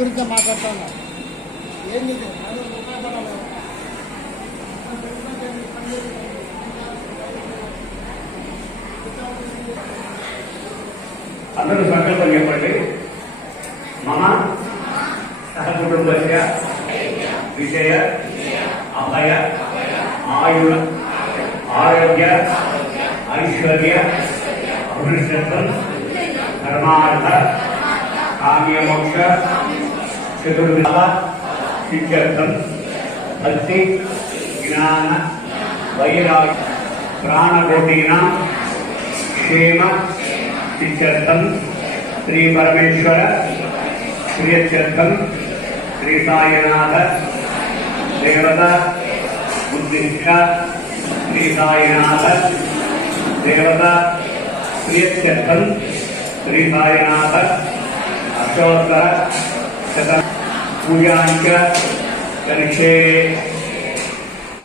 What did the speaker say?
గురించి మాట్లాడుతున్నా. ఏంది అందరూ సంకల్పం చెప్పండి. మమ సహకుటుంబస్య విజయ అభయ ఆయుర ఆరోగ్య ఐశ్వర్య అభివృద్ధం ధర్మార్థ కామ్యమోక్ష చతుర్విధ సిద్ధ్యర్థం భక్తి జ్ఞాన వైరాగ్య ప్రాణకోటీనాం క్షేమ సిద్ధ్యర్థం శ్రీ పరమేశ్వర ప్రియత్యర్థం శ్రీ సాయినాథ దేవత ఉద్దిష్ట శ్రీ సాయినాథ దేవత ప్రియత్యర్థం శ్రీ సాయినాథ అష్టోత్తర శత పూజాంచ కరిష్యే.